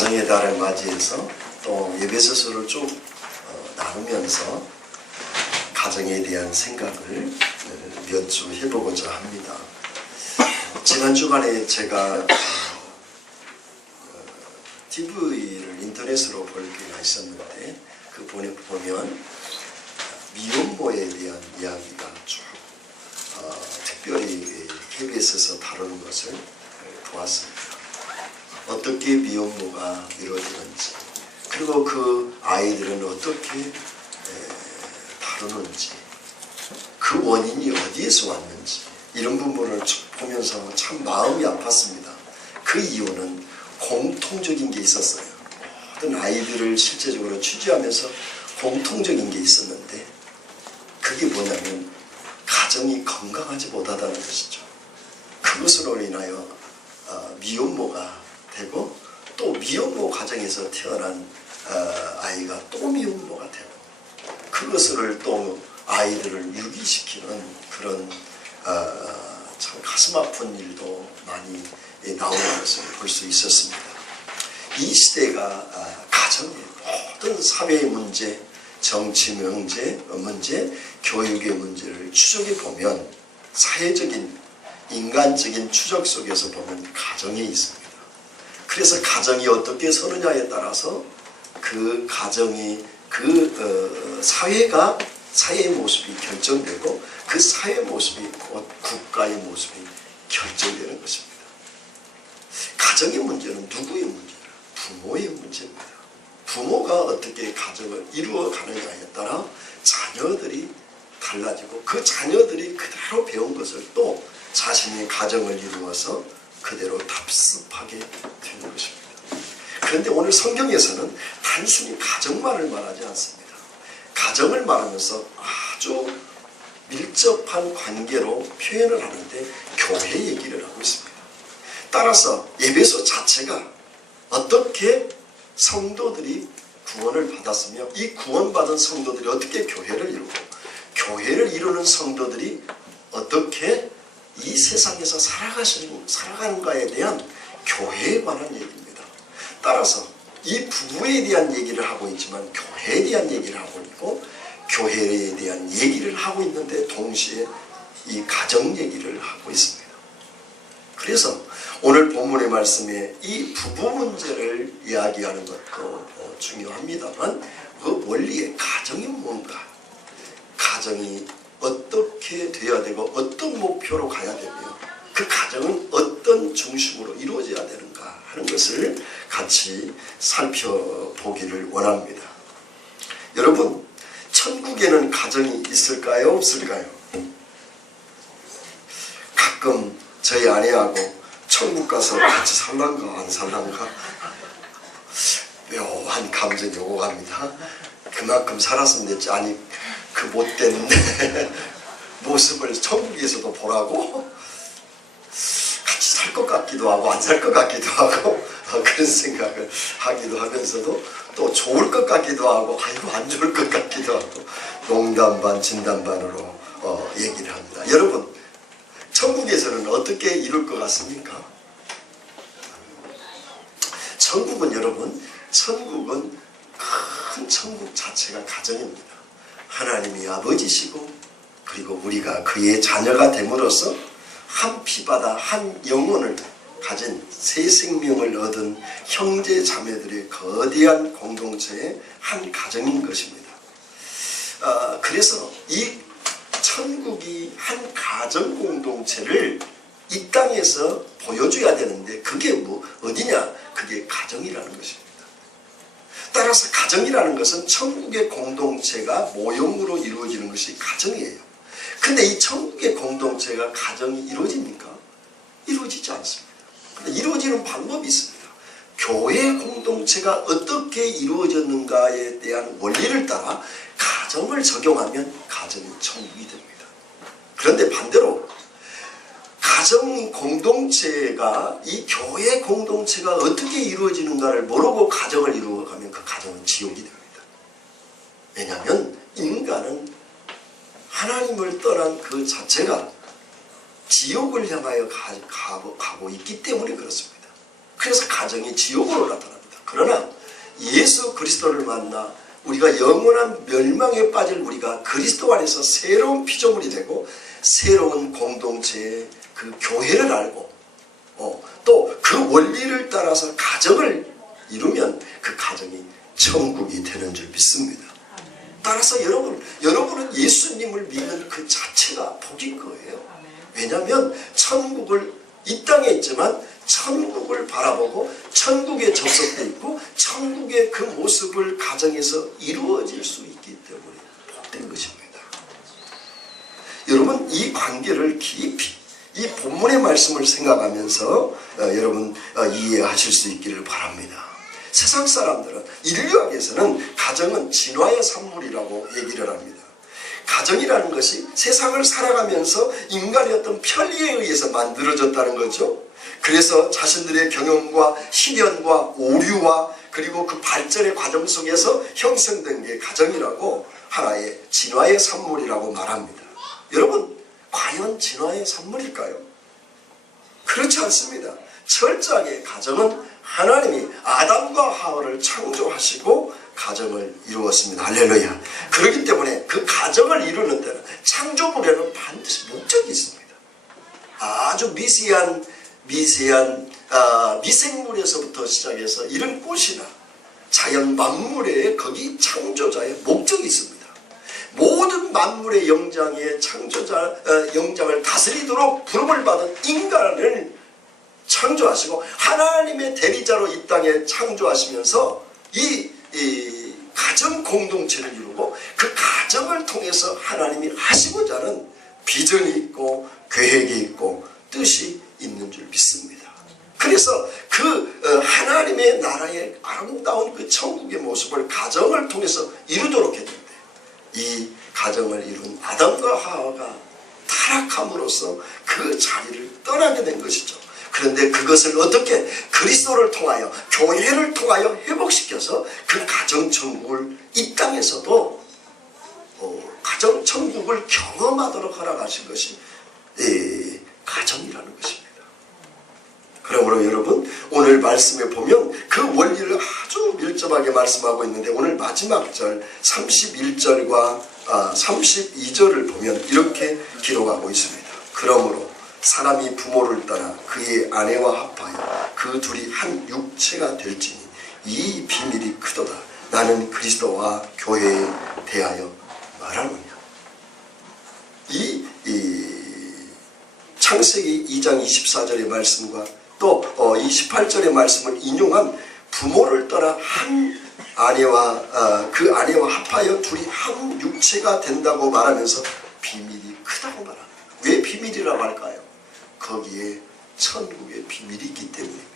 가정의 달을 맞이해서 또 예배서술을 쭉 나누면서 가정에 대한 생각을 몇 주 해보고자 합니다. 지난 주간에 제가 TV를 인터넷으로 볼 기회가 있었는데 그 보면 미혼모에 대한 이야기가 쭉 특별히 KBS에서 다루는 것을 보았습니다. 어떻게 미혼모가 이루어지는지, 그리고 그 아이들은 어떻게 다루는지, 그 원인이 어디에서 왔는지, 이런 부분을 보면서 참 마음이 아팠습니다. 그 이유는 공통적인 게 있었어요. 모든 아이들을 실제적으로 취재하면서 공통적인 게 있었는데, 그게 뭐냐면 가정이 건강하지 못하다는 것이죠. 그것으로 인하여 미혼모가 되고, 또 미혼모 가정에서 태어난 아이가 또 미혼모가 되고, 그것을 또 아이들을 유기시키는 그런 참 가슴 아픈 일도 많이 나오는 것을 볼 수 있었습니다. 이 시대가 가정의 모든 사회의 문제, 정치 문제, 교육의 문제를 추적해 보면, 사회적인 인간적인 추적 속에서 보면 가정에 있습니다. 그래서 가정이 어떻게 서느냐에 따라서 그 가정이 사회의 모습이 결정되고, 그 사회의 모습이 곧 국가의 모습이 결정되는 것입니다. 가정의 문제는 누구의 문제예요? 부모의 문제입니다. 부모가 어떻게 가정을 이루어가느냐에 따라 자녀들이 달라지고, 그 자녀들이 그대로 배운 것을 또 자신의 가정을 이루어서 그대로 답습하게 되는 것입니다. 그런데 오늘 성경에서는 단순히 가정만을 말하지 않습니다. 가정을 말하면서 아주 밀접한 관계로 표현을 하는데 교회 얘기를 하고 있습니다. 따라서 예배소 자체가 어떻게 성도들이 구원을 받았으며, 이 구원받은 성도들이 어떻게 교회를 이루고, 교회를 이루는 성도들이 어떻게 이 세상에서 살아가는가에 대한 교회에 관한 얘기입니다. 따라서 이 부부에 대한 얘기를 하고 있지만 교회에 대한 얘기를 하고 있고, 교회에 대한 얘기를 하고 있는데 동시에 이 가정 얘기를 하고 있습니다. 그래서 오늘 본문의 말씀에 이 부부 문제를 이야기하는 것도 중요합니다만, 그 원리의 가정이 뭔가, 가정이 어떻게 돼야 되고 어떤 목표로 가야 되며, 그 가정은 어떤 중심으로 이루어져야 되는가 하는 것을 같이 살펴보기를 원합니다. 여러분, 천국에는 가정이 있을까요? 없을까요? 가끔 저희 아내하고 천국 가서 같이 살란가 안 살란가 묘한 감정이 오고 갑니다. 그만큼 살았으면 됐지, 아니 그 못된 모습을 천국에서도 보라고? 같이 살 것 같기도 하고 안 살 것 같기도 하고 그런 생각을 하기도 하면서도 또 좋을 것 같기도 하고 아이고 안 좋을 것 같기도 하고, 농담 반 진담 반으로 얘기를 합니다. 여러분, 천국에서는 어떻게 이룰 것 같습니까? 천국은 여러분, 천국은 큰 천국 자체가 가정입니다. 하나님이 아버지시고, 그리고 우리가 그의 자녀가 됨으로써 한 피바다 한 영혼을 가진 새 생명을 얻은 형제 자매들의 거대한 공동체의 한 가정인 것입니다. 그래서 이 천국이 한 가정 공동체를 이 땅에서 보여줘야 되는데, 그게 어디냐? 그게 가정이라는 것입니다. 따라서 가정이라는 것은 천국의 공동체가 모형으로 이루어지는 것이 가정이에요. 근데 이 천국의 공동체가 가정이 이루어집니까? 이루어지지 않습니다. 근데 이루어지는 방법이 있습니다. 교회 공동체가 어떻게 이루어졌는가에 대한 원리를 따라 가정을 적용하면 가정이 천국이 됩니다. 그런데 반대로 가정 공동체가, 이 교회 공동체가 어떻게 이루어지는가를 모르고 가정을 이루어가면 그 가정은 지옥이 됩니다. 왜냐하면 인간은 하나님을 떠난 그 자체가 지옥을 향하여 가고 있기 때문에 그렇습니다. 그래서 가정이 지옥으로 나타납니다. 그리스도를 만나 우리가 영원한 멸망에 빠질 우리가 그리스도 안에서 새로운 피조물이 되고 새로운 공동체의 그 교회를 알고 또 그 원리를 따라서 가정을 이루면 그 가정이 천국이 되는 줄 믿습니다. 따라서 여러분은 예수님을 믿는 그 자체가 복인 거예요. 왜냐하면 천국을 이 땅에 있지만 천국을 바라보고 천국에 접속되어 있고 천국의 그 모습을 가정에서 이루어질 수 있기 때문에 복된 것입니다. 여러분 이 관계를 깊이 이 본문의 말씀을 생각하면서 여러분 이해하실 수 있기를 바랍니다. 세상 사람들은 인류학에서는 가정은 진화의 산물이라고 얘기를 합니다. 가정이라는 것이 세상을 살아가면서 인간의 어떤 편리에 의해서 만들어졌다는 거죠. 그래서 자신들의 경험과 희년과 오류와 그리고 그 발전의 과정 속에서 형성된 게 가정이라고 하나의 진화의 산물이라고 말합니다. 여러분 과연 진화의 산물일까요? 그렇지 않습니다. 철저하게 가정은 하나님이 아담과 하와를 창조하시고 가정을 이루었습니다. 할렐루야. 그렇기 때문에 그 가정을 이루는 데는 창조물에는 반드시 목적이 있습니다. 아주 미세한 미생물에서부터 시작해서 이런 꽃이나 자연 만물에 거기 창조자의 목적이 있습니다. 모든 만물의 영장의 영장을 다스리도록 부름을 받은 인간을 창조하시고 하나님의 대리자로 이 땅에 창조하시면서 이 가정 공동체를 이루고 그 가정을 통해서 하나님이 하시고자 하는 비전이 있고 계획이 있고 뜻이 있는 줄 믿습니다. 그래서 그 하나님의 나라의 아름다운 그 천국의 모습을 가정을 통해서 이루도록 했는데 이 가정을 이룬 아담과 하와가 타락함으로써 그 자리를 떠나게 된 것이죠. 그런데 그것을 어떻게 그리스도를 통하여 교회를 통하여 회복시켜서 그 가정천국을 이 땅에서도 가정천국을 경험하도록 허락하신 것이 가정이라는 것입니다. 그러므로 여러분 오늘 말씀에 보면 그 원리를 아주 밀접하게 말씀하고 있는데 오늘 마지막 절 31절과 32절을 보면 이렇게 기록하고 있습니다. 그러므로 사람이 부모를 따라 그의 아내와 합하여 그 둘이 한 육체가 될지니 이 비밀이 크도다. 나는 그리스도와 교회에 대하여 말하느냐. 이 창세기 2장 24절의 말씀과 또 28절의 말씀을 인용한 부모를 따라 한 아내와 그 아내와 합하여 둘이 한 육체가 된다고 말하면서 비밀이 크다고 말합니다. 왜 비밀이라고 할까요? 거기에 천국의 비밀이 있기 때문입니다.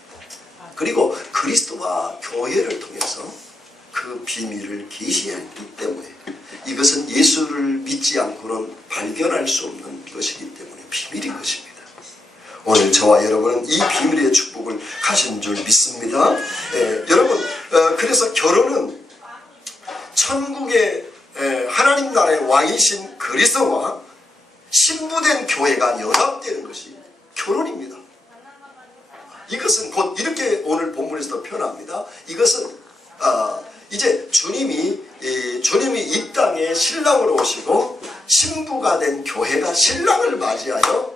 그리고 그리스도와 교회를 통해서 그 비밀을 계시했기 때문에 이것은 예수를 믿지 않고는 발견할 수 없는 것이기 때문에 비밀인 것입니다. 오늘 저와 여러분은 이 비밀의 축복을 가진 줄 믿습니다. 여러분 그래서 결혼은 천국의 하나님 나라의 왕이신 그리스도와 신부된 교회가 연합되는 것이 결혼입니다. 이것은 곧 이렇게 오늘 본문에서 표현합니다. 이것은 이제 주님이 이 땅에 신랑으로 오시고 신부가 된 교회가 신랑을 맞이하여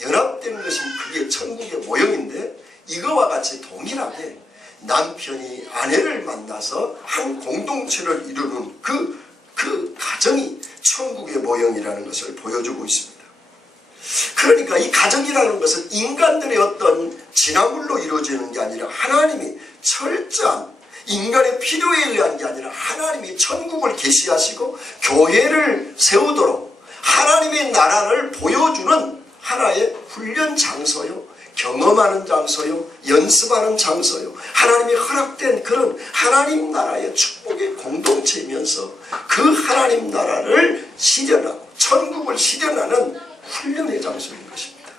연합되는 것이 그게 천국의 모형인데 이거와 같이 동일하게 남편이 아내를 만나서 한 공동체를 이루는 그 가정이 천국의 모형이라는 것을 보여주고 있습니다. 그러니까 이 가정이라는 것은 인간들의 어떤 진화물로 이루어지는 게 아니라 하나님이 철저한 인간의 필요에 의한 게 아니라 하나님이 천국을 계시하시고 교회를 세우도록 하나님의 나라를 보여주는 하나의 훈련 장소요, 경험하는 장소요, 연습하는 장소요, 하나님이 허락된 그런 하나님 나라의 축복의 공동체이면서 그 하나님 나라를 실현하고 천국을 실현하는 훈련의 장소인 것입니다.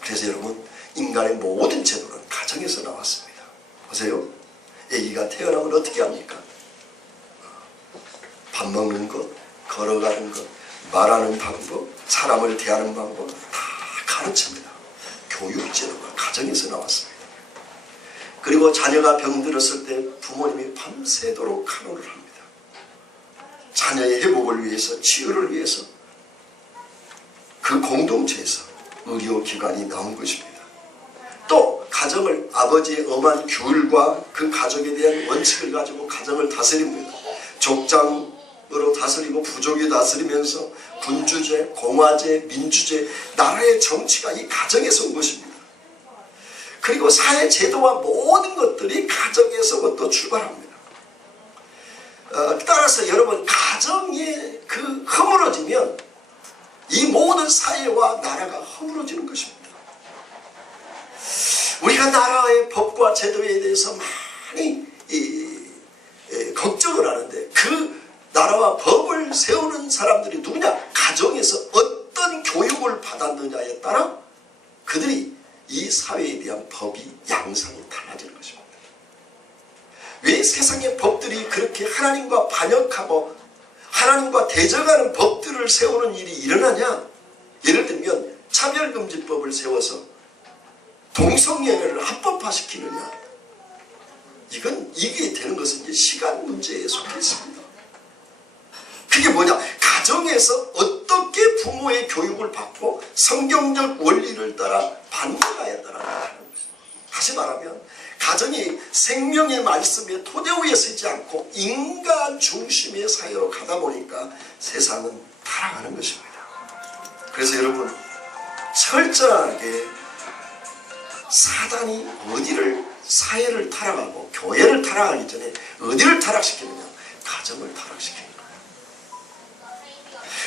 그래서 여러분 인간의 모든 제도는 가정에서 나왔습니다. 보세요. 아기가 태어나면 어떻게 합니까? 밥 먹는 것, 걸어가는 것, 말하는 방법, 사람을 대하는 방법 다 가르칩니다. 교육제도가 가정에서 나왔습니다. 그리고 자녀가 병들었을 때 부모님이 밤새도록 간호를 합니다. 자녀의 회복을 위해서, 치유를 위해서 그 공동체에서 의료기관이 나온 것입니다. 또 가정을 아버지의 엄한 규율과 그 가족에 대한 원칙을 가지고 가정을 다스립니다. 족장으로 다스리고 부족이 다스리면서 군주제, 공화제, 민주제, 나라의 정치가 이 가정에서 온 것입니다. 그리고 사회 제도와 모든 것들이 가정에서부터 출발합니다. 따라서 여러분, 가정이 그 허물어지면 이 모든 사회와 나라가 허물어지는 것입니다. 우리가 나라의 법과 제도에 대해서 많이 걱정을 하는데 그 나라와 법을 세우는 사람들이 누구냐? 가정에서 어떤 교육을 받았느냐에 따라 그들이 이 사회에 대한 법이 양상이 달라지는 것입니다. 왜 세상의 법들이 그렇게 하나님과 반역하고 하나님과 대적하는 법들을 세우는 일이 일어나냐? 예를 들면 차별금지법을 세워서 동성연애를 합법화시키느냐? 이게 되는 것은 이제 시간 문제에 속해 있습니다. 그게 뭐냐? 가정에서 어떻게 부모의 교육을 받고 성경적 원리를 따라 받는가에 따라 하는 것입니다. 다시 말하면 가정이 생명의 말씀에 토대 위에 서지 않고 인간 중심의 사회로 가다 보니까 세상은 타락하는 것입니다. 그래서 여러분, 철저하게 사단이 어디를 사회를 타락하고 교회를 타락하기 전에 어디를 타락시키느냐? 가정을 타락시키는 거예요.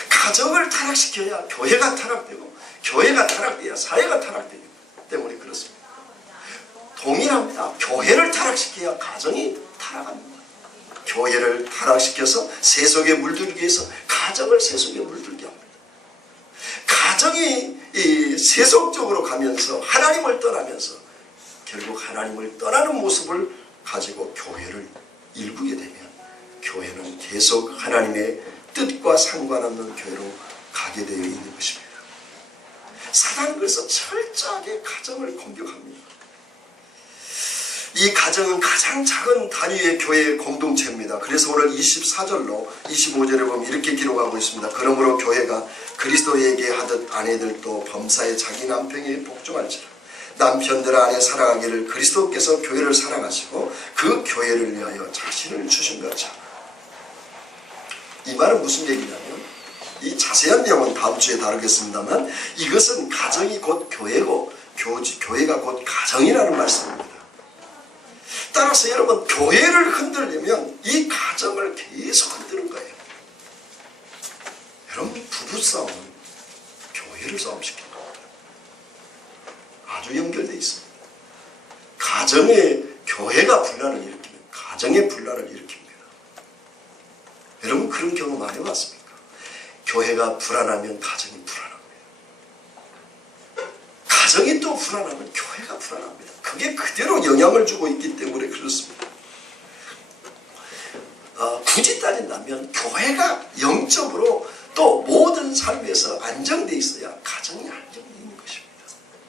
가정을 타락시켜야 교회가 타락되고 교회가 타락돼야 사회가 타락되기 때문에 그렇습니다. 동일합니다. 교회를 타락시켜야 가정이 타락합니다. 교회를 타락시켜서 세속에 물들기 위해서 가정을 세속에 물들게 합니다. 가정이 세속적으로 가면서 하나님을 떠나면서 결국 하나님을 떠나는 모습을 가지고 교회를 일구게 되면 교회는 계속 하나님의 뜻과 상관없는 교회로 가게 되어 있는 것입니다. 사단은 그래서 철저하게 가정을 공격합니다. 이 가정은 가장 작은 단위의 교회의 공동체입니다. 그래서 오늘 24절로 25절에 보면 이렇게 기록하고 있습니다. 그러므로 교회가 그리스도에게 하듯 아내들도 범사에 자기 남편에게 복종할지라. 남편들 안에 살아가기를 그리스도께서 교회를 사랑하시고 그 교회를 위하여 자신을 주신 것처럼. 이 말은 무슨 얘기냐면, 이 자세한 내용은 다음 주에 다루겠습니다만 이것은 가정이 곧 교회고 교회가 곧 가정이라는 말씀입니다. 따라서 여러분, 교회를 흔들려면 이 가정을 계속 흔드는 거예요. 여러분, 부부싸움은 교회를 싸움시키는 겁니다. 아주 연결되어 있습니다. 가정에 교회가 분란을 일으키면 가정에 분란을 일으킵니다. 여러분, 그런 경험 안 해봤습니까? 교회가 불안하면 가정이 불안합니다. 가정이 또 불안하면 교회가 불안합니다. 그게 그대로 영향을 주고 있기 때문에 그렇습니다. 굳이 따진다면 교회가 영적으로 또 모든 삶에서 안정되어 있어야 가정이 안정되어 있는 것입니다.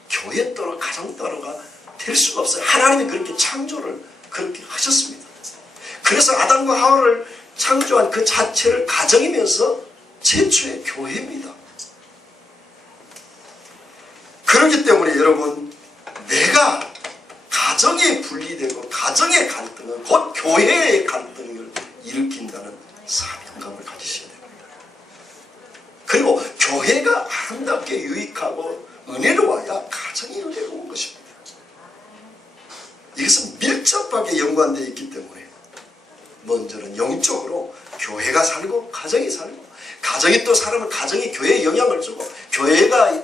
교회 따로 가정 따로가 될 수가 없어요. 하나님이 그렇게 창조를 그렇게 하셨습니다. 그래서 아담과 하와를 창조한 그 자체를 가정이면서 최초의 교회입니다. 그렇기 때문에 여러분, 내가 가정이 분리되고 가정의 갈등은 곧 교회의 갈등을 일으킨다는 사명감을 가지셔야 됩니다. 그리고 교회가 아름답게 유익하고 은혜로워야 가정이 은혜로운 것입니다. 이것은 밀접하게 연관되어 있기 때문에 먼저는 영적으로 교회가 살고 가정이 살고, 가정이 또 살아면 가정이 교회에 영향을 주고, 교회가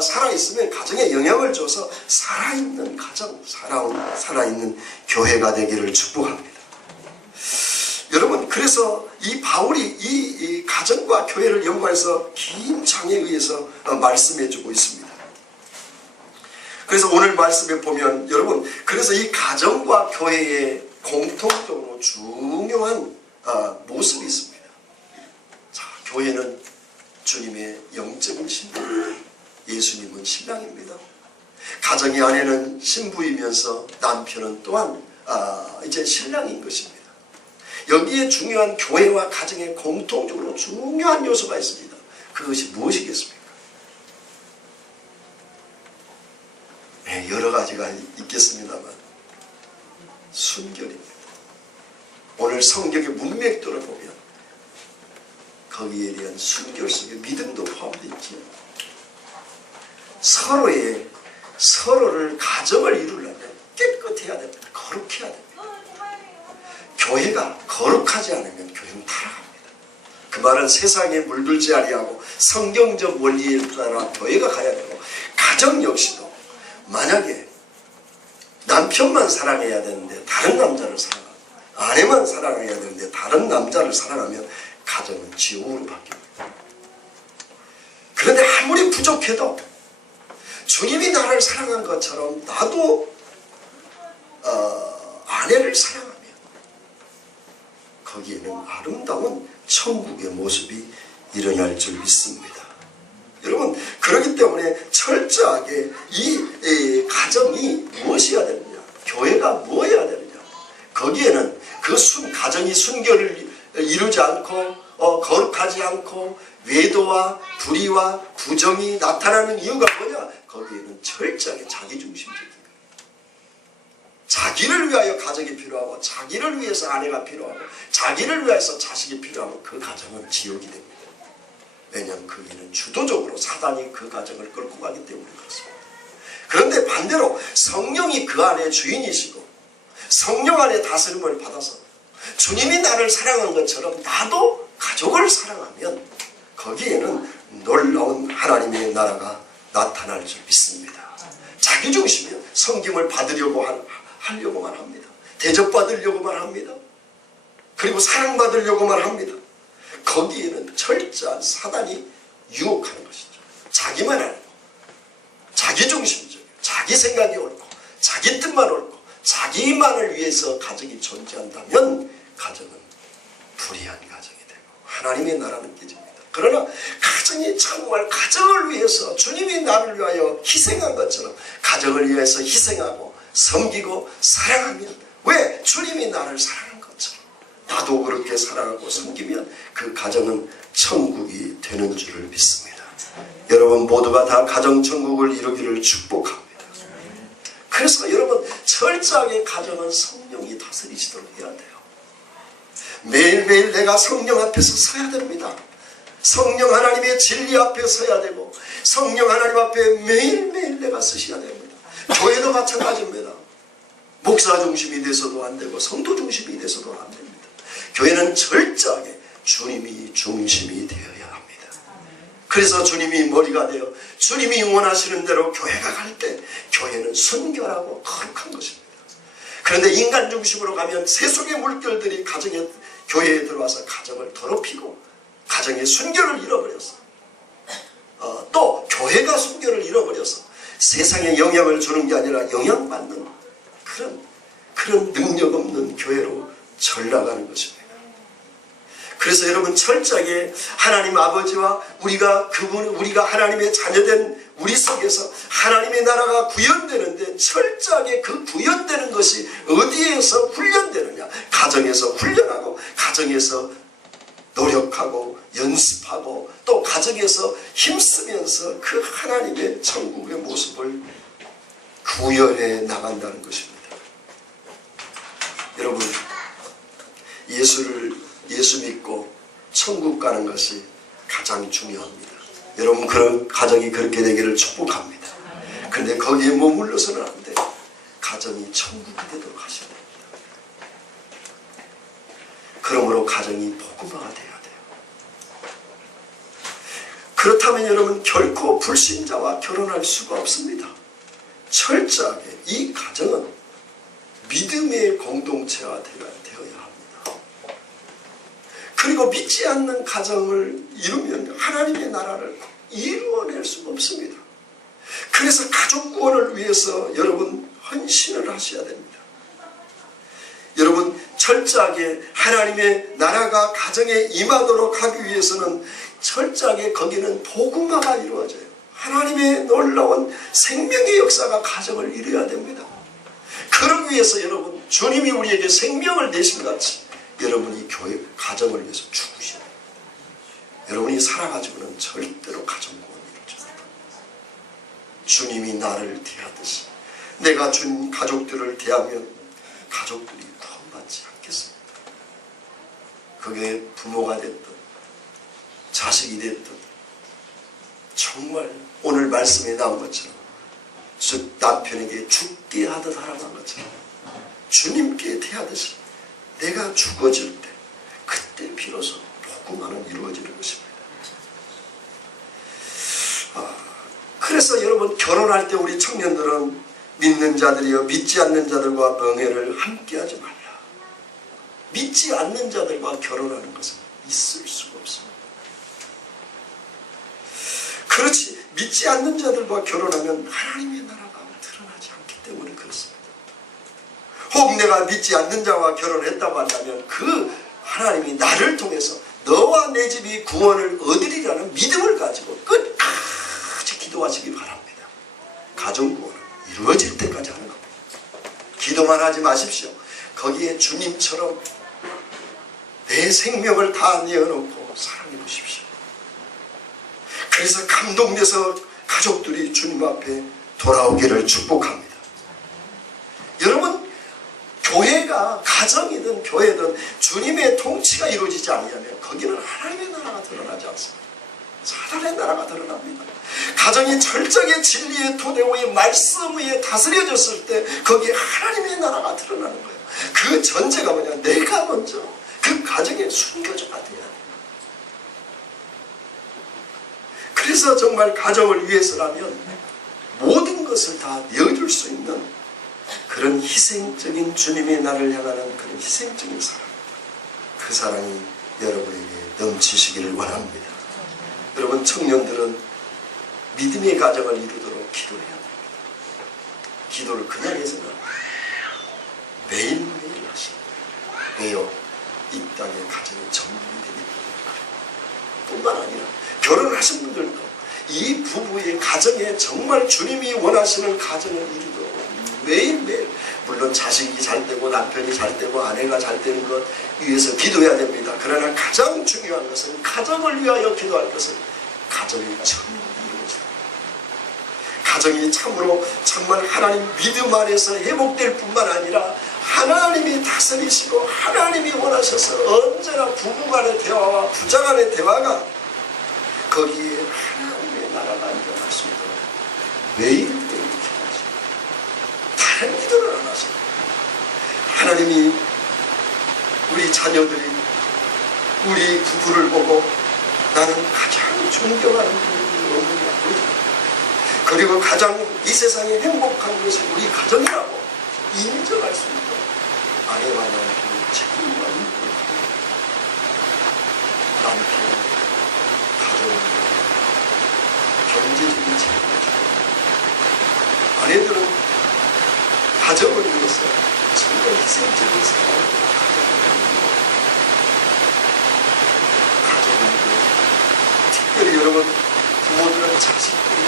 살아있으면 가정에 영향을 줘서 살아있는 가정, 살아있는 교회가 되기를 축복합니다. 여러분, 그래서 이 바울이 이 가정과 교회를 연관해서 긴 장에 의해서 말씀해주고 있습니다. 그래서 오늘 말씀에 보면 여러분, 그래서 이 가정과 교회에 공통적으로 중요한 모습이 있습니다. 자, 교회는 주님의 영적인 신부, 예수님은 신랑입니다. 가정의 아내는 신부이면서 남편은 또한 이제 신랑인 것입니다. 여기에 중요한 교회와 가정에 공통적으로 중요한 요소가 있습니다. 그것이 무엇이겠습니까? 네, 여러 가지가 있겠습니다만 순결입니다. 오늘 성경의 문맥도를 보면 거기에 대한 순결 속에 믿음도 포함되어 있지요. 서로를 가정을 이루려면 깨끗해야 됩니다. 거룩해야 됩니다. 교회가 거룩하지 않으면 교회는 타락합니다. 그 말은 세상에 물들지 아니하고 성경적 원리에 따라 교회가 가야 되고, 가정 역시도 만약에 남편만 사랑해야 되는데 다른 남자를 사랑하고, 아내만 사랑해야 되는데 다른 남자를 사랑하면 가정은 지옥으로 바뀝니다. 그런데 아무리 부족해도 주님이 나를 사랑한 것처럼 나도 아내를 사랑하면 거기에는 아름다운 천국의 모습이 일어날 줄 믿습니다. 여러분, 그렇기 때문에 철저하게 이 가정이 무엇이어야 되느냐, 교회가 무엇이어야 되느냐, 거기에는 그 가정이 순결을 이루지 않고 거룩하지 않고 외도와 불의와 부정이 나타나는 이유가 뭐냐, 거기에는 철저하게 자기중심적인, 자기를 위하여 가정이 필요하고, 자기를 위해서 아내가 필요하고, 자기를 위해서 자식이 필요하고, 그 가정은 지옥이 됩니다. 왜냐하면 거기는 주도적으로 사단이 그 가정을 끌고 가기 때문에 그렇습니다. 그런데 반대로 성령이 그 안에 주인이시고 성령 안에 다스림을 받아서 주님이 나를 사랑한 것처럼 나도 가족을 사랑하면 거기에는 놀라운 하나님의 나라가 나타날 줄 믿습니다. 자기중심이면 섬김을 하려고만 합니다. 대접받으려고만 합니다. 그리고 사랑받으려고만 합니다. 거기에는 철저한 사단이 유혹하는 것이죠. 자기만 알고, 자기중심적이고, 자기 생각이 옳고, 자기 뜻만 옳고, 자기만을 위해서 가정이 존재한다면 가정은 불의한 가정이 되고 하나님의 나라는 깨집니다. 그러나 가정이 정말 가정을 위해서 주님이 나를 위하여 희생한 것처럼 가정을 위해서 희생하고 섬기고 사랑하면, 왜? 주님이 나를 사랑한 것처럼 나도 그렇게 사랑하고 섬기면 그 가정은 천국이 되는 줄을 믿습니다. 여러분 모두가 다 가정천국을 이루기를 축복합니다. 그래서 여러분 철저하게 가정은 성령이 다스리시도록 해야 돼요. 매일매일 내가 성령 앞에서 서야 됩니다. 성령 하나님의 진리 앞에 서야 되고 성령 하나님 앞에 매일매일 내가 서셔야 됩니다. 교회도 마찬가지입니다. 목사 중심이 돼서도 안 되고 성도 중심이 돼서도 안 됩니다. 교회는 철저하게 주님이 중심이 되어야 합니다. 그래서 주님이 머리가 되어 주님이 원하시는 대로 교회가 갈 때 교회는 순결하고 거룩한 것입니다. 그런데 인간 중심으로 가면 세속의 물결들이 교회에 들어와서 가정을 더럽히고 가정의 순결을 잃어버렸어. 또 교회가 순결을 잃어버려서 세상에 영향을 주는 게 아니라 영향받는 그런 능력 없는 교회로 전락하는 것입니다. 그래서 여러분 철저하게 하나님 아버지와 우리가 하나님의 자녀된 우리 속에서 하나님의 나라가 구현되는데 철저하게 그 구현되는 것이 어디에서 훈련되느냐, 가정에서 훈련하고 가정에서 노력하고 연습하고 또 가정에서 힘쓰면서 그 하나님의 천국의 모습을 구현해 나간다는 것입니다. 여러분 예수 믿고 천국 가는 것이 가장 중요합니다. 여러분 그런 가정이 그렇게 되기를 축복합니다. 그런데 거기에 머물러서는 안 돼요. 가정이 천국이 되도록 하셔야 됩니다. 그러므로 가정이 복음화가 돼야 돼요. 그렇다면 여러분 결코 불신자와 결혼할 수가 없습니다. 철저하게 이 가정은 믿음의 공동체가 되어야 합니다. 그리고 믿지 않는 가정을 이루면 하나님의 나라를 이루어낼 수가 없습니다. 그래서 가족 구원을 위해서 여러분 헌신을 하셔야 됩니다. 여러분 철저하게 하나님의 나라가 가정에 임하도록 하기 위해서는 철저하게 거기는 복음화가 이루어져요. 하나님의 놀라운 생명의 역사가 가정을 이루어야 됩니다. 그러기 위해서 여러분, 주님이 우리에게 생명을 내신 같이 여러분이 교회 가정을 위해서 죽으셔야 돼요. 여러분이 살아가지고는 절대로 가정 구원을 이루지 못합니다. 주님이 나를 대하듯이 내가 주님 가족들을 대하면 가족들이 구원받지 않겠습니다. 그게 부모가 됐든 자식이 됐든 정말 오늘 말씀에 나온 것처럼 즉 남편에게 죽게 하듯 하라는 것처럼 주님께 대하듯이 내가 죽어질 때 그때 비로소 복음화는 이루어지는 것입니다. 그래서 여러분, 결혼할 때 우리 청년들은 믿는 자들이여 믿지 않는 자들과 명예를 함께하지 말라. 믿지 않는 자들과 결혼하는 것은 있을 수가 없습니다. 그렇지, 믿지 않는 자들과 결혼하면 하나님의 나라가 드러나지 않기 때문에 그렇습니다. 혹 내가 믿지 않는 자와 결혼했다고 한다면 그 하나님이 나를 통해서 너와 내 집이 구원을 얻으리라는 믿음을 가지고 끝까지 기도하시기 바랍니다. 가정 구원은 이루어질 때까지 하는 겁니다. 기도만 하지 마십시오. 거기에 주님처럼 내 생명을 다 내어놓고 사랑해 보십시오. 그래서 감동돼서 가족들이 주님 앞에 돌아오기를 축복합니다. 여러분, 교회가 가정이든 교회든 주님의 통치가 이루어지지 않으면 거기는 하나님의 나라가 드러나지 않습니다. 사단의 나라가 드러납니다. 가정이 철저하게 진리의 토대 위에 말씀 위에 다스려졌을 때 거기에 하나님의 나라가 드러나는 거예요. 그 전제가 뭐냐? 내가 먼저 그 가정의 순교자가 돼야 돼요. 그래서 정말 가정을 위해서라면 모든 것을 다 내어줄 수 있는 그런 희생적인 주님의 나를 향하는 그런 희생적인 사랑, 그 사랑이 여러분에게 넘치시기를 원합니다. 여러분, 청년들은 믿음의 가정을 이루도록 기도해야 됩니다. 기도를 그냥 해서는 매일매일 하시는 거예요. 왜요? 이 땅의 가정이 전부이 되기 때문에. 뿐만 아니라 결혼하신 분들도 이 부부의 가정에 정말 주님이 원하시는 가정을 이루도록 매일매일, 물론 자식이 잘 되고 남편이 잘 되고 아내가 잘 되는 것 위해서 기도해야 됩니다. 그러나 가장 중요한 것은 가정을 위하여 기도할 것은 가정이 참으로 이루어져요. 가정이 참으로 정말 하나님 믿음 안에서 회복될 뿐만 아니라 하나님이 다스리시고 하나님이 원하셔서 언제나 부부 간의 대화와 부자 간의 대화가 거기에 하나님의 나라가 일어날 수 있도록 매일매일 기도하시고 다른 기도를 안 하시고, 하나님이 우리 자녀들이 우리 부부를 보고 나는 가장 존경하는 분이 어머니야, 그리고 가장 이 세상에 행복한 것이 우리 가정이라고 인정할 수 있도록 아내와 남편이 책임과 인권을 남편, 가정, 경제적인 책임을 지고, 아내들은 가정을 위해서 정말 희생적인 사랑을 가정을 위해, 특별히 여러분 부모들은 자식들이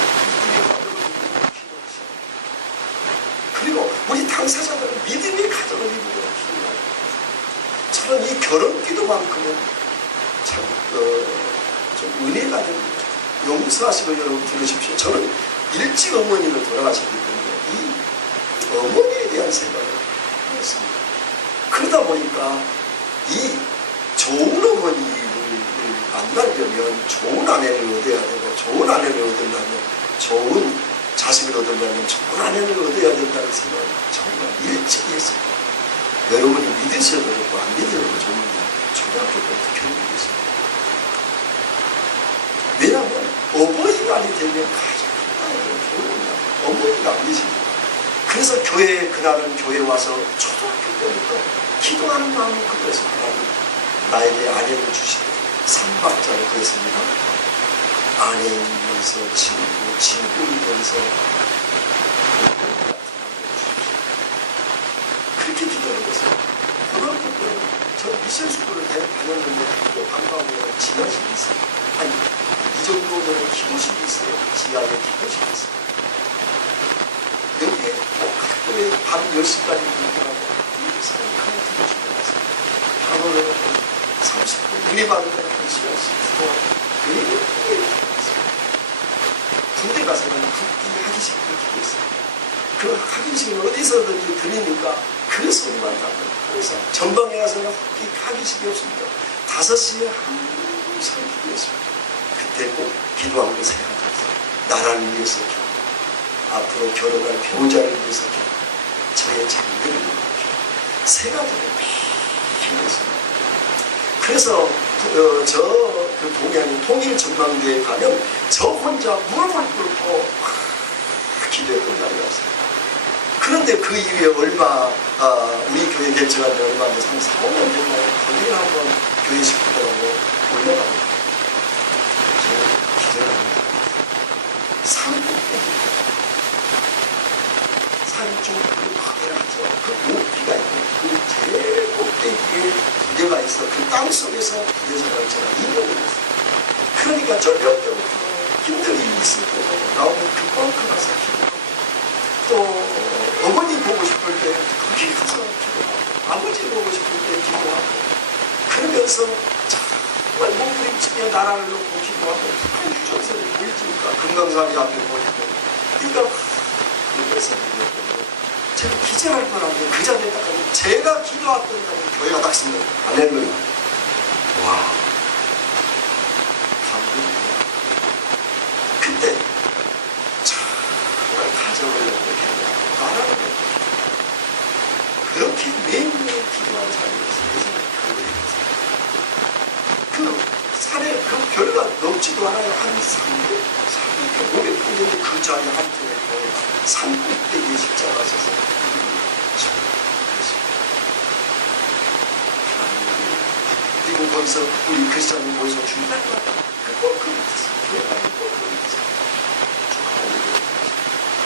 믿음의 가정을 이루도록 기도하시고, 그리고 우리 당사자들은 믿음의 가정을 이루도록 기도합니다. 저는 이 결혼 기도만큼은 참 좀 은혜가 됩니다. 용서하시고 여러분 들으십시오. 저는 일찍 어머니를 돌아가셨기 때문에 이 어머니에 대한 생각을 했습니다. 그러다 보니까 이 좋은 어머니를 만나려면 좋은 아내를 얻어야 되고, 좋은 아내를 얻으려면 좋은 자식을 얻으려면 좋은 아내를 얻어야 된다는 생각을 정말 일찍 했습니다. 여러분이 믿으셔도 좋고 안 믿으셔도 좋은데 초등학교 때부터 교육이 있습니다. 왜냐하면 어버이날이 되면 가장 좋은 날, 어머니가 안 계십니다. 그래서 교회에, 그날은 교회에 와서 초등학교 때부터 기도하는 마음이 급해서 하나님 나에게 아내를 주시고 3박자를 구했습니다. 아내이면서 친구, 친구이면서 그렇게 기도를 했어요. 고등학교 때는 저 미션 스쿨을 다녔는데 또 방과후에 지나시기 있어요. 한 이 정도 되는 기도실이 있어요. 지하에 기도실이 있어요. 여기에 뭐 가끔에 밤 10시까지 공부하고 이 사람이 가면 기도실에 가서 하루를 30분 은혜 받는 거는 1시간씩 기도하고 매일 군대 가서는 국기 하기식을 기도했어요. 그 하기식은 어디서든지 들리니까 그 소리만 나면 항상 전방에 가서는 국기 하기식이 없습니다. 5시에 항상 기도했습니다. 그때 꼭 기도한 것에 나라를 위해서 기도, 앞으로 결혼할 배우자를 위해서 기도, 저의 장래를 위해서 기도, 세 가지를 매일 했습니다. 그래서 그 동해안 통일전망대에 가면 저 혼자 무릎을 꿇고 기도했던 날이 왔어요. 그런데 그 이후에 우리 교회 개척한 지 얼마 안 돼서 한 4, 5년 전에 거기를 한번 교회 식구들하고 올라가고 제가 기절합니다. 산 꼭대기, 산이 좀 크게 하죠. 그 높이가 있고 그 제일 꼭대기에 부대가 있어. 그 땅속에서 부대생활을 제가 2년을 했어요. 그러니까 저녁 때부터 힘든 일이 있을 때도 나오면 그 벙커 가서 기도하고 또 어머니 보고 싶을 때 거기 가서 기도하고 아버지 보고 싶을 때 기도하고 그러면서 정말 몸부림치며 나라를 놓고 기도하고 북한 휴전선이 보이니까 금강산이 앞에 보이고 그러니까 그래서 제가 기절할 뻔한데 그 자리에 딱 가면 제가 기도했던 자리에 교회가 딱 있습니다. 할렐루야. 와, 감동이다. 그때 정말 가정을 놓고 기도하고 나라를 놓고 그렇게 매일매일 기도하는 사람이었어요. 그 산에 그 별과 넘지도 않아요. 한 300, 500분 정도 그 자리 한쪽에 산 꼭대기에 십자가 서서 그리고 거기서 우리 크리스찬이 모여서 주일날 그 뻥크 밑에서 교회 가는 뻥크 밑에서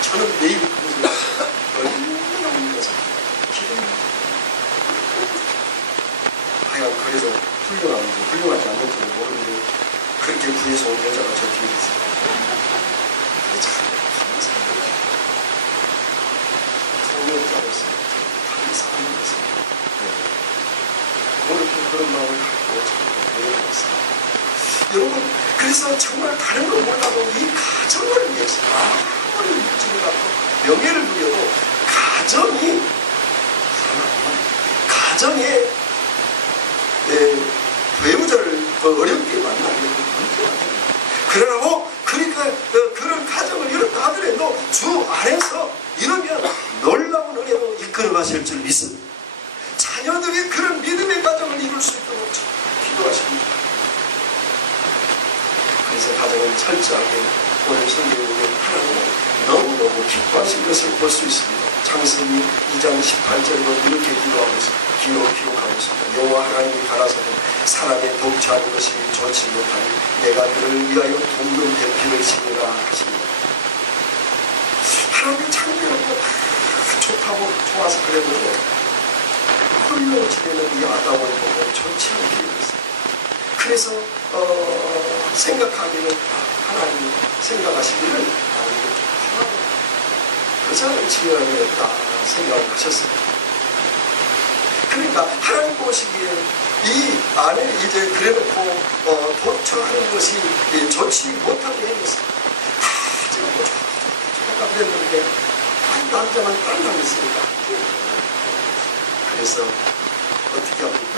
저는 매일 그것을 얼마나 울면서 기도합니다. 하여간 그래서 훌륭하지 않는지는 모르는데 그렇게 구해서 온 여자가 저 뒤에 있어요. 참 감사합니다. 동역자로서 감사합니다. 오늘 그런 마음을 갖고 노력했습니다. 여러분, 그래서 정말 다른 걸 몰라도 이 가정을 위해서 아무리 물질을 갖고 명예를 누려도 가정이 가정에 배우자를 어렵게 만나면 그러나 뭐 그러니까 그런 가정을 이렇다 하더라도 주 안에서 이러면 놀라운 은혜로 이끌어 가실 줄 믿습니다. 자녀들이 그런 믿음의 가정을 이룰 수 있도록 기도하십니다. 그래서 가정은 철저하게 오늘 성경에 보면 하나님은 너무너무 기뻐하신 것을 볼 수 있습니다. 창세기 2장 18절로 이렇게 기록하고 있습니다. 여호와 하나님이 가라사대 사람의 독취하는 것이 좋지 못하니 내가 그를 위하여 돕는 대피를 지으라 하십니다. 하나님이 창조하고 좋다고 좋아서 그랬는데 홀로 지내는 이 아담을 보고 좋지 않게 되었어요. 그래서 생각하기는 하나님 생각하시기를 여자를 지어야 되겠다 생각을 하셨습니다. 그러니까 하나님 보시기에 이 안에 이제 그래놓고 도처하는 것이 좋지 못하게 해줬어요. 다 찍어도 좋다 그랬는데 한 남자만 딴 남이 있으니까 그래서 어떻게 합니까?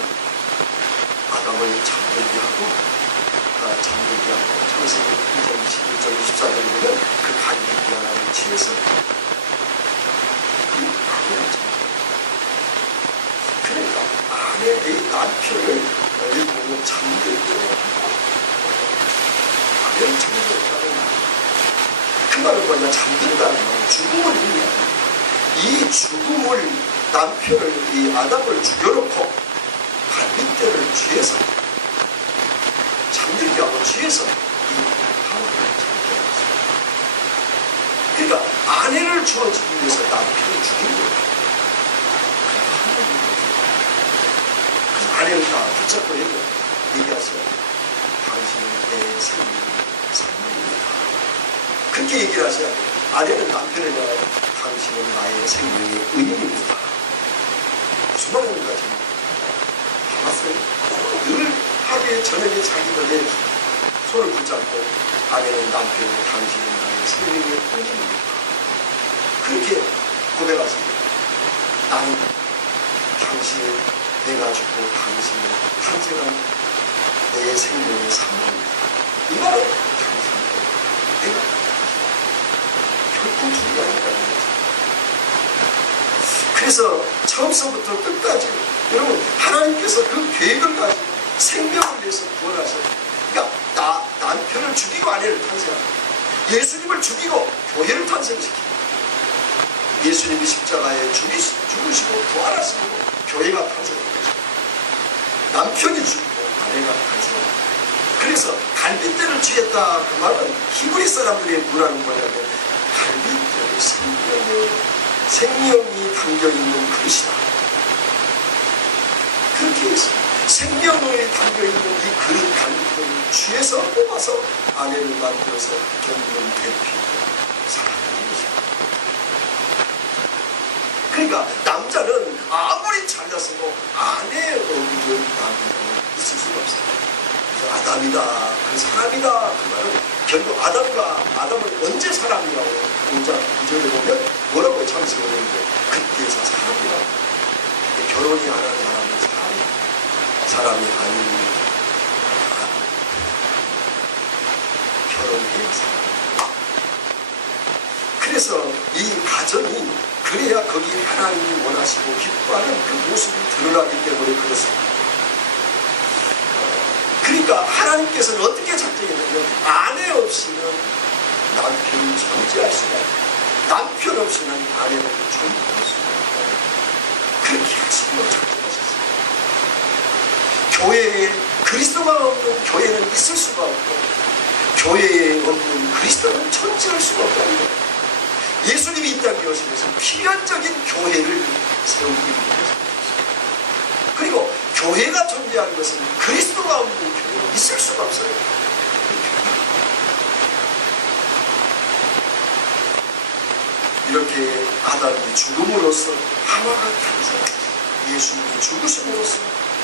아담을 잠들게 하고 창세기 2장 21절 24절에 보면 그 간격이 하나를 취해서 그러니까 아내의 남편을 보면 잠들게 아내를 잠들었다는 말. 그 말은 뭐냐? 잠든다는 말은 죽음을 의미합니다. 이 죽음을 남편을 이 아담을 죽여놓고 갈빗대를 쥐어서 잠들게 하고 쥐어서 이 하와를 잠들게 했습니다. 그러니까 아내를 주어주기 위해서 남편을 죽인 거예요. 그래서 아내를 다 붙잡고 얘기하세요. 당신은 내 생명이다. 산물입니다. 그렇게 얘기를 하셔야 돼요. 아내는 남편을 향하여 당신은 나의 생명의 은인입니다. 무슨 말입니까? 봤어요? 늘 하루에 저녁에 자기들의 손을 붙잡고 아내는 남편이 당신은 나의 생명의 은인입니다. 그렇게 고백하십니다. 나는 당신이 내가 죽고 당신이 탄생한 내 생명의 산물입니다. 이 말은 당신이 내가 결코 둘이 아니라는 거죠. 그래서 처음서부터 끝까지 여러분 하나님께서 그 계획을 가지고 생명을 위해서 구원하셔. 그러니까 남편을 죽이고 아내를 탄생하고 예수님을 죽이고 교회를 탄생시키고 예수님이 십자가에 죽으시고 부활하시고 교회가 탄생한 거죠. 남편이 죽고 아내가 탄생합니다. 그래서 갈빗대를 쥐었다 그 말은 히브리 사람들의 문화는 뭐냐면 갈빗대를 생명이 담겨있는 그릇이다. 그렇게 했습니다. 생명을 담겨있는 이 그릇 갈빗대를 쥐에서 뽑아서 아내를 만들어서 돕는 대피고 살아가는 것입니다. 그러니까 남자는 아무리 잘났어도 아내의 어부를 남자는 있을 수가 없어요. 아담이다, 그 사람이다 그 말은 결국 아담을 언제 사람이라고 5장 2절에 보면 뭐라고 창세기 보는데 그때에서 사람이라고. 결혼이 안 하는 사람은 사람이 아닙니다. 결혼해야 사람. 그래서 이 가정이 그래야 거기 하나님이 원하시고 기뻐하는 그 모습이 드러나기 때문에 그렇습니다. 그러니까 하나님께서는 어떻게 작정했냐면 아내 없이는 남편이 존재할 수가 없다. 남편 없이는 아내는 존재할 수가 없다. 그렇게 하시고 작정하셨어요. 교회에 그리스도가 없는 교회는 있을 수가 없고 교회에 없는 그리스도는 존재할 수가 없다는 거예요. 예수님이 이 땅에 오시면서 필연적인 교회를 세우기 위해서 그리고 교회가 존재하는 것은 그리스도가 없는 교회는 있을 수가 없어요. 이렇게 아담이 죽음으로써 하와가 탄생합니다. 예수님이 죽으심으로써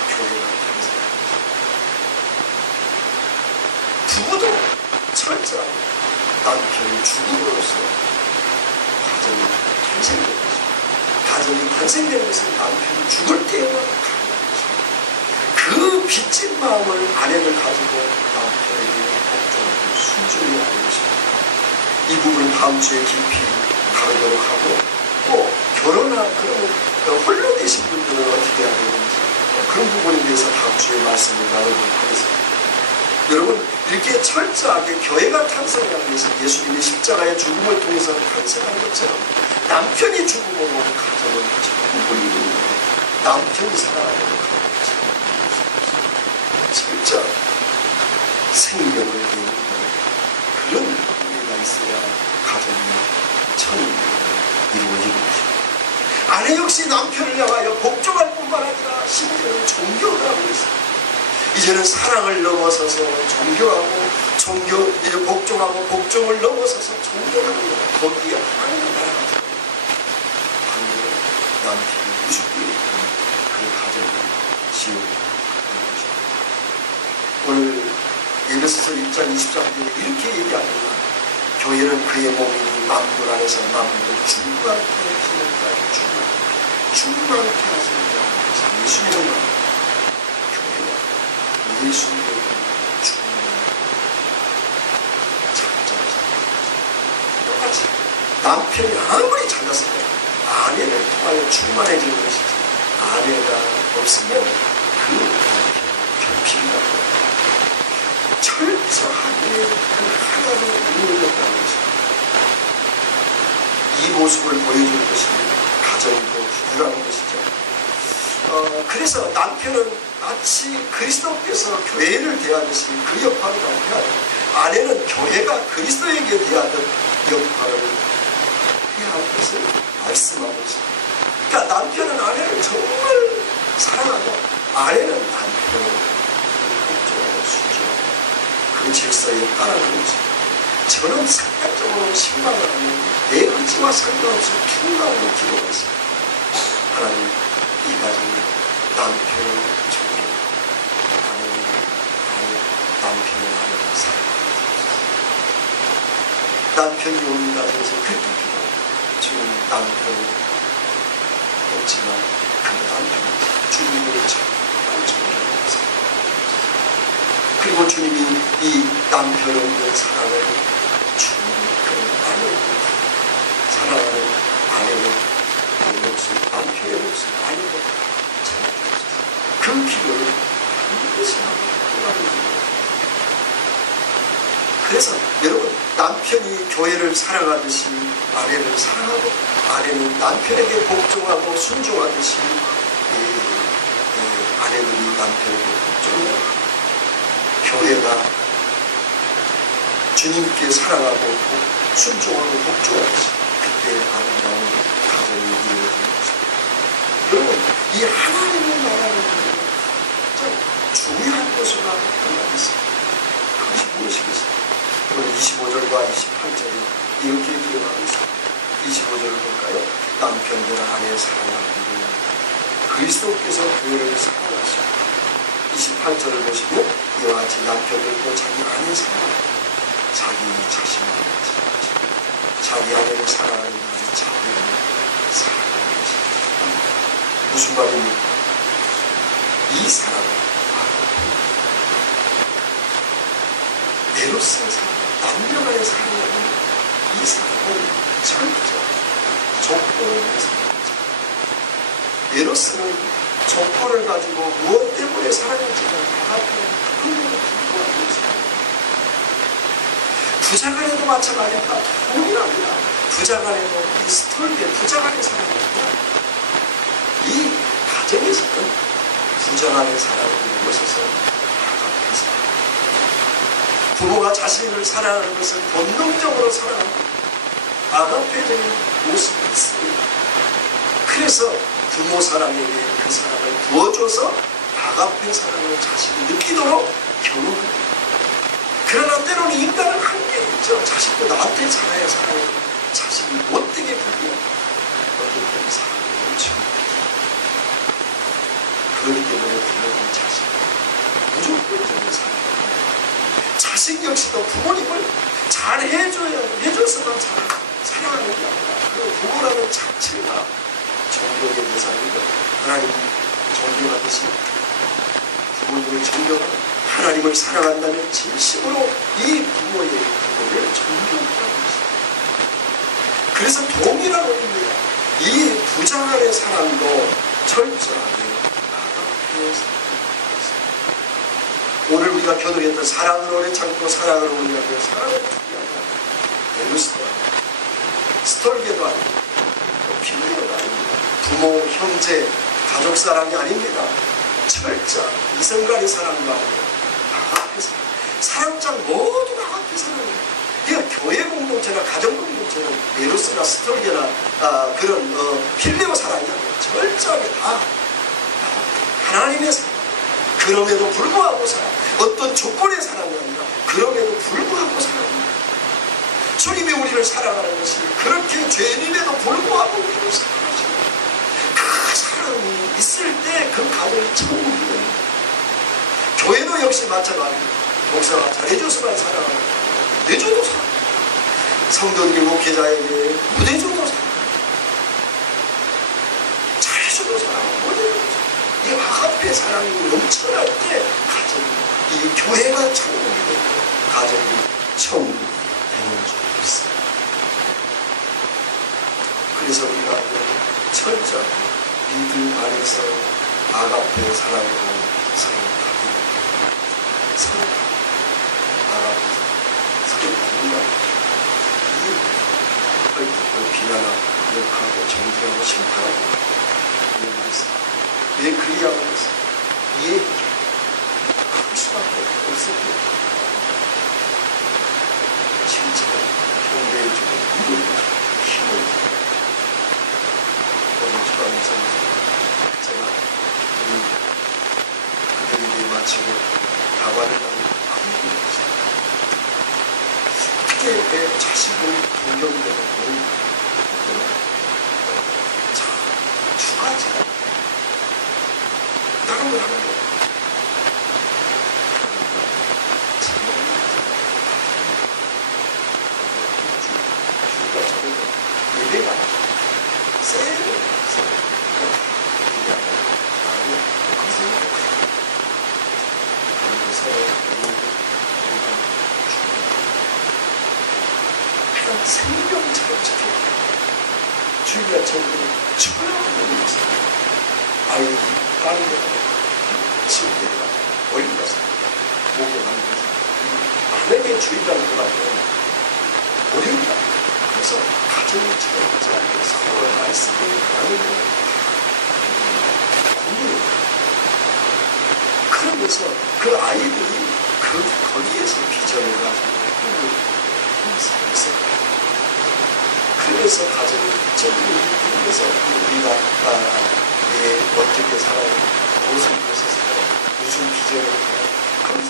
교회가 탄생합니다. 부부도 철저하게 남편이 죽음으로써 가정이 탄생되는 것입니다. 가정이 탄생되는 것은 남편이 죽을 때에만 가능한 것입니다. 그 빚진 마음을 아내를 가지고 남편에게 복종하고 순종해야 하는 것입니다. 이 부분은 다음 주에 깊이 다루도록 하고 또 그러면 홀로 되신 분들은 어떻게 해야 되는지 그런 부분에 대해서 다음 주에 말씀을 나누도록 하겠습니다. 여러분 이렇게 철저하게 교회가 탄생하기 위해서 예수님이 십자가의 죽음을 통해서 탄생한 것처럼 남편이 죽음으로 가정은 전부 물리는 남편이 살아가는 가정은 철저하게 생명을 내는 그런 의미가 있어야 가정이 천국이 이루어지는 것입니다. 아내 역시 남편을 향하여 복종할 뿐만 아니라 심지어는 존경을 하고 있습니다. 이제는 사랑을 넘어서서 존경하고 이제 복종하고 복종을 넘어서서 존경하는 것. 거기에 하나님의 나라가 들어요. 방금 남편이 무섭게 그 가정을 지우는 것입니다. 오늘 에베소서 1장 20절에 이렇게 얘기합니다. 교회는 그의 몸이니 만물 안에서 만물을 충만케 하시는 자의 충만케 하시는 자 예수님을 말합니다. 예수님을 똑같이 남편이 아무리 잘났어도 아내를 통하여 충만해지는 것이지 아내가 없으면 그 남편은 결핍이다. 철저하게 그 하나를 이루어졌다는 것입니다. 이 모습을 보여주는 것이 가정이고 부부라는 것이죠. 그래서 남편은 마치 그리스도께서 교회를 대하듯이 그 역할을 해야 돼요. 아내는 교회가 그리스도에게 대하던 역할을 해야 할 것을 말씀하고 있습니다. 그러니까 남편은 아내를 정말 사랑하고 아내는 남편을 복종하고 순종하고 그 그 질서에 따라가는 것입니다. 저는 상대적으로 신방을 하면 내 의지와 상관없이 툭나오는 기도가 있습니다. 하나님, 이 가정에 남편을 주고 남편을 하나님 사랑합니다. 남편이 옵니다. 그래서 그렇게 기도합니다. 주님, 남편은 없지만 그 남편이 주님을 정말 존경합니다. 그리고 주님이 이 남편 없는 사랑을 주님의 아내를 사랑하는 아내를 목숨, 남편의 목숨, 아내를 찾아주셨어요. 그 기도를 반드시 하고 있는. 그래서 여러분, 남편이 교회를 사랑하듯이 아내를 사랑하고 아내는 남편에게 복종하고 순종하듯이 아내들이 남편에게 복종하고 교회가 주님께 사랑하고 순종하고 복종하듯이 그때 아름다운 가정이 이루어지는 것입니다. 여러분, 이 하나님의 나라는 참 중요한 요소가 하나 있습니다. 그것이 무엇이겠습니까? 오늘 25절과 28절에 이렇게 기록하고 있습니다. 25절을 볼까요? 남편들아 아내 사랑하기를 그리스도께서 교회를 사랑하시고 28절을 보시면 이와 같이 남편들도 자기 아내 사랑하고 자기 자신을 사랑하시고 자기 아내를 사랑하는 자기를 사랑하는 것입니다. 무슨 말입니까? 이 사랑은 내로서의 사랑, 남녀간의 사랑은 이 사랑은 절대 조건을 위해서 내로서는 조건을 가지고 무엇 때문에 사랑할지는 다 앞에 그런 것을 불구하고 있습니다. 부자간에도 마찬가지입니다. 동일합니다. 부자간에도 이 스톨게 부자간의 사랑입니다. 이 가정에서는 부자간의 사랑을 이곳에서 아가페 사랑. 부모가 자신을 사랑하는 것을 본능적으로 사랑합니다. 아가페적인 모습이 있습니다. 그래서 부모 사랑에게 그 사랑을 부어줘서 아가페 사랑을 자신이 느끼도록 경험합니다. 그러나 때로는 인간은 한계가 있죠. 자식도 나한테 잘해야 사랑을 자식이 못되게 부리면 어떤 때는 사랑을 넘치고 그렇기 때문에 부모는 자식을 무조건적인 사랑. 자식 역시도 부모님을 잘 해줘서만 사랑하는 게 아니라 그 부모라는 자체가 존경의 대상이고 하나님이 존경하듯이 부모님을 존경하고 하나님을 사랑한다면 진심으로 이 부모의 부모를 존경하는 것입니다. 그래서 동일한 원리입니다. 이 부자간의 사랑도 철저하게 아가페의 사랑입니다. 오늘 우리가 교독했던 사랑을 오래 참고 사랑을 오래 하며 사랑을 포기하지 않고 에르스도 아니고 스톨게도 아니고 필리오도 아닙니다. 부모, 형제, 가족 사랑이 아닙니다. 철저한 이성간의 사랑도 아니고 아가페 사랑. 사랑장 모두가 아가페 사랑이에요. 그러니까 교회 공동체나 가정 공동체는 에르스나 스톨게나 그런 필리오 사랑이 아니라 철저하게 다 하나님의 사랑. 그럼에도 불구하고 사랑. 어떤 조건의 사랑이 아니라 그럼에도 불구하고 사랑합니다. 주님이 우리를 사랑하는 것이 그렇게 죄인임에도 불구하고 우리를 사랑하시는 그 사랑이 있을 때 그 가정이 천국이 됩니다. 교회도 역시 마찬가지입니다. 목사가 잘해줘서만 사랑하고 내줘도 사랑합니다. 성도들이 목회자에게 못해줘도 사랑합니다. 잘해줘도 사랑하고 못해줘도 사랑합니다. 이 아가페 사랑이 넘쳐날 때 가정이 이 교회가 천국이 되고 가정이 천국이 되는 줄 믿습니다. 그래서 우리가 철저 믿음 안에서 아가페 사랑으로 사랑하기 서로 아가페 서로 공감 얽히고 비난하고 욕하고 정죄하고 심판하고 이해하고 있습니다. 왜 그리하고 있습니다. 이해해줘. 그럴 수밖에 없습니다. 진짜 경배해주고 이해해주고 힘을 주고 오늘 주방에서 제가 그들에게 마치고 다과를 하고 아무 일이 없습니다. 어떻게 자식을 동경되고 자, 두 가지가 다른 걸 하는 거예요. 주가 저는 예배가 세를 생명처럼 지켜요. 주일날 저녁에 축구를 있어요. 아이들이 빠르게 친구들과 올려서 목에 만들어서 만약에 주일날 놀아도 어렵다. 그래서 가정을 지켜가지 않고 서로 말씀을 나누는 공부를 그러면서 그 아이들이 거기에서 비전을 가지고 꿈을 살았어요. 그래서 가정을 그래서 우리가 어떻게 살아요? 무슨 곳에서 살아요? 무슨 비전을 살아요? 그래서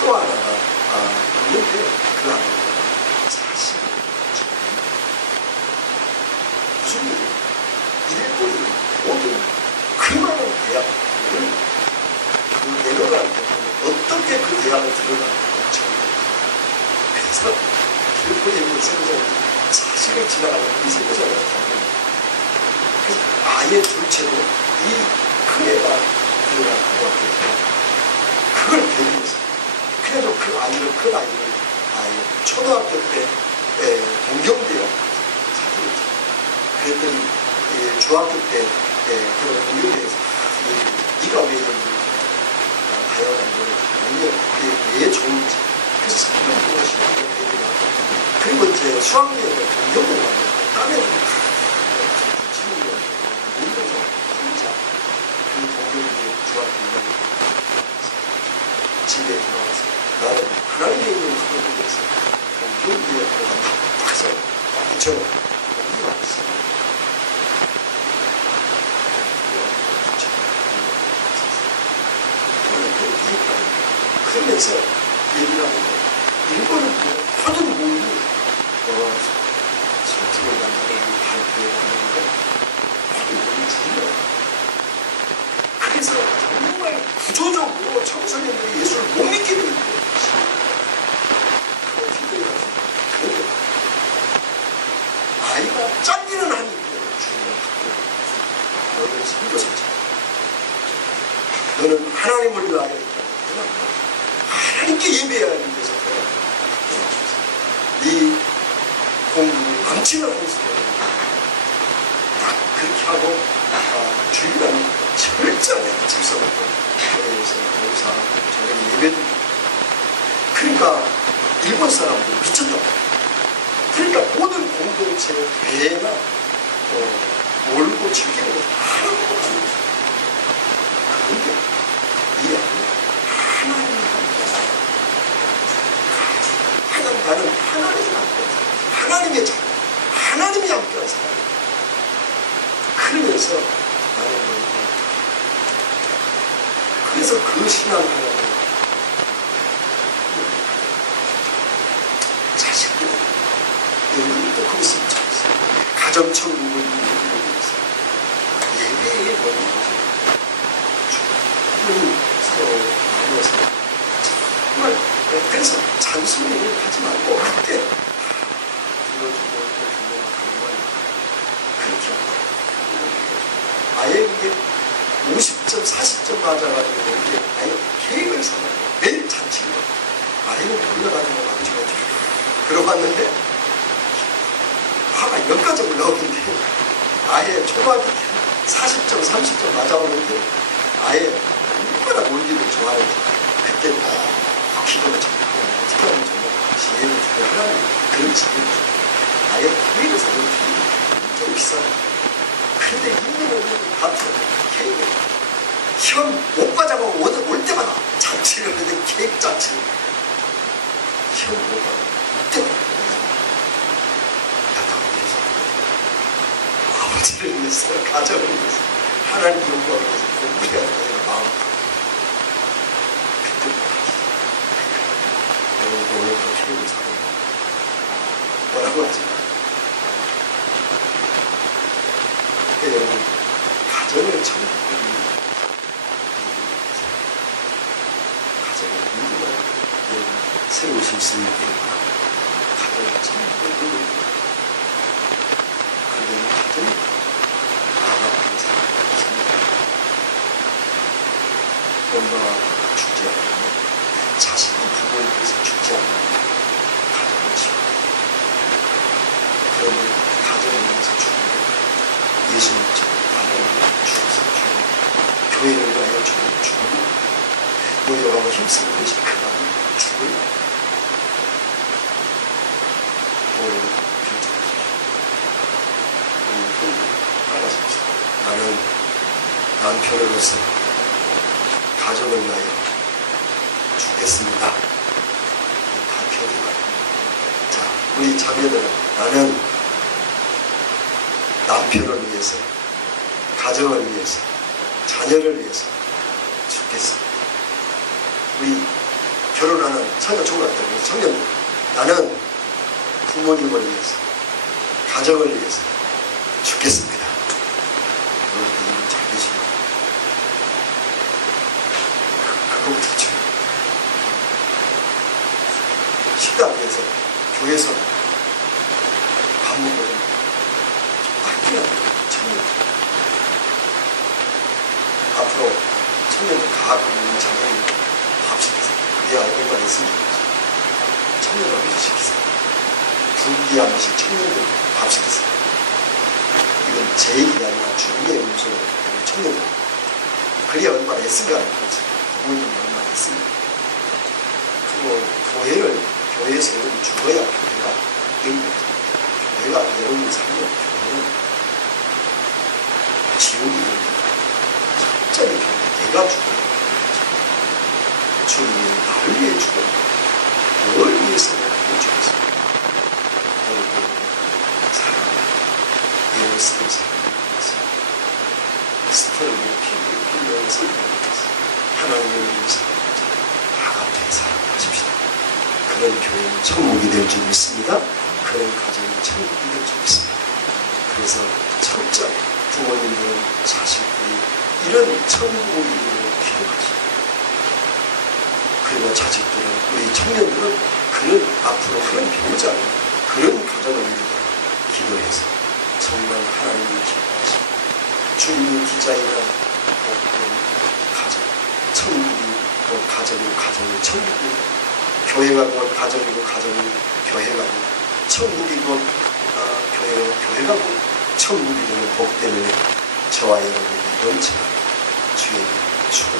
또 하나가 있는데 그 아이가 사실 무슨 일이에요? 일본이 모든 그 많은 대학을 내려가는데 어떻게 그 대학을 들어가는지 그래서 일본의 세계적인 사실을 지나가는 이 세계적인 그래서 아예 둘째로 이 큰 애가 들어간 고등학교에 그걸 배우면서 그래도 그 아이를 아예 초등학교 때 동경대학 사귀었죠. 그랬더니 중학교 때 그런 동경대에서 네가 왜 여기 다양한 걸 왜 좋은지 그래서 설명을 시작하게 그리고 이제 수학여행을 동경으로 갔는데 땀에 지는 거 울면서 혼자 그 동경대 중학교 집에 들어가서 나는 하나님의 이름을 선포해서 동경대에 들어가 딱 해서 이처럼 공부를 안 했어요. 그러면서 얘기를 하는데 일본은 모든 모임이 설득을 만나는 발표에 하는데 모든 모임이 중요해요. 그래서 정말 구조적으로 청소년들이 예수를 못 믿게 되는 거예요. 그런데 아이가 짠기는 하니까 주님을 갖고 너는 선교사잖아. 너는 하나님을 위하여 있다. 하나님께 예배하는 데서 이 공부를 망치는 모습을 딱 그렇게 하고 주일날 철저하게 집사부터 교회에서 목사 저녁에 예배드립니다. 그러니까 일본 사람들 미쳤다. 그러니까 모든 공동체 배나 몰고 즐기는 거 하나도 아니에요. 그런데 이 안에 나는 하나님이 하나님의 자녀, 하나님이 함께한 사람. 그러면서 나는 그래서 그 신앙을 자식들 여러분도 거기서 있잖아요. 가정천국을 이루고 있어요. 예배에 서로 나눠서 정말 그래서 잔소리를 하지 말고 그때 들어주고 그렇게 아예 이게 50점 40점 맞아가지고 이게 아예 계획을 세우고 매일 잔치를 아래로 돌려가지고 아버지가 그러고 왔는데 화가 몇 가지 올라오는데 아예 초등학교 40점 30점 맞아오는데 아예 얼마나 놀기를 좋아해요. 그때 기도를 잡고 어떻게 하면 정말 지혜를 주고 하나님 그런 지혜를 주고 아예 계획을 세우는 굉장히 비싸요. 그런데 있는 밥도 계획을 시험 못 가자고 올 때마다 잔치를 하는데 계획 잔치 시험 못 가고 올 때마다 아버지를 위해서 가정을 위해서 하나님 영광을 위해서 공부해야 되는 마음 그때 가정을 천국으로 가정을 누구나 세우실 수 있게 가정을 천국으로 그러면 가정이 아가페 사랑입니다. 엄마와 죽지 않고 자식이 부모에 대해서 죽지 않고 가정을 지어 그러면 가정을 위해서 죽고 예수님처럼 나를 위해 죽어서 죽고 교회를 위하여 죽고 노력하고 힘쓰는 것이 그 마음이 죽을 오늘 결정하십시오. 오늘 따라하십시오. 나는 남편으로서 가족을 위하여 죽겠습니다. 다 펴지마. 자, 우리 자매들은 나는 남편을 위해서, 가정을 위해서, 자녀를 위해서 죽겠습니다. 우리 결혼하는 처녀 총각들, 청년들, 나는 부모님을 위해서, 가정을 위해서 죽겠습니다. 여러분들 이름 잘 계시고 그거부터 죠 식당에서, 교회에서 밥 먹거든. 아끼라고 청년들. 앞으로 청년들 가끔 있는 자녀님 밥 시키세요. 그래야 얼마나 있으면 좋겠지. 청년들 한 번씩 시키세요. 분기에 한 번씩 청년들 밥 시키세요. 이건 제 얘기가 아니라 주님의 음성으로 청년들. 그래야 얼마나 애쓴가 하는 거지. 부모님이 얼마나 애씁니까? 그리고 교회에서 여러분 죽어야 교회가 있는 거죠. 교회가 여러분이 살면 교회는 지옥이 됩니다. 진짜로 내가 죽어야 주님이 나를 위해 죽어야 뭘 위해서 내가 죽었습니까? 여러분 사랑 예를 쓰는 사랑을 스토리를 필요해서 하나님을 위해서 아가페 사랑하십시다. 그런 교회는 천국이 될 줄 믿습니다. 그런 가정이 천국이 될 줄 믿습니다. 그래서 철저히 부모님들, 자식들이 이런 천국을 이루는 필요하십니다. 그리고 자식들은, 우리 청년들은 그런 앞으로 그런 배우자, 그런 가정을 이루도록 기도해서 정말 하나님이 기뻐하십니다. 주님이 디자인한 복된 가정, 천국이 곧 가정이고 가정이 천국이고, 교회가 곧 가정이고 가정이 교회가 곧 천국이 곧 교회가 곧 천국이 되는 복되는 저와 여러분이 넘쳐나는 주의 축을